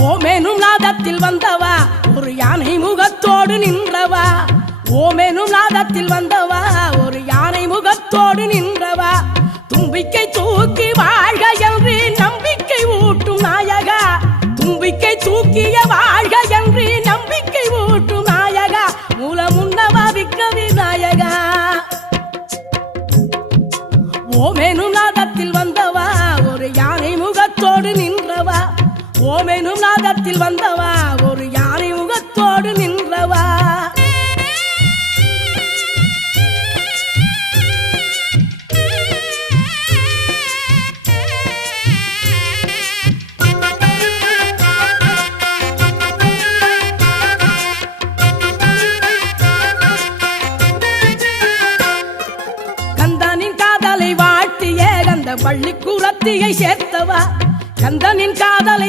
ஓமெனும் நாதத்தில் வந்தவா ஒரு யானை முகத்தோடு நின்றவா ஓமெனும் நாதத்தில் வந்தவா ஒரு யானை முகத்தோடு நின்றவா தும்பிக்கை தூக்கி வாழ்க என்று நம்பிக்கை ஊட்டும் நாயகா தும்பிக்கை தூக்கிய வாழ்க என்று நம்பிக்கை ஊட்டும் நாயகா மூலமுன்னவா விக்க விநாயகா ஓமெனும் நாதத்தில் வந்தவா ஒரு யானை முகத்தோடு நின்றவா ஓமெனும் நாதத்தில் வந்தவா ஒரு யானை முகத்தோடு நின்றவா கந்தனின் காதலை வாழ்த்திய கந்த பள்ளிக்கூடத்தியை சேர்த்தவா கந்தனின் காதலை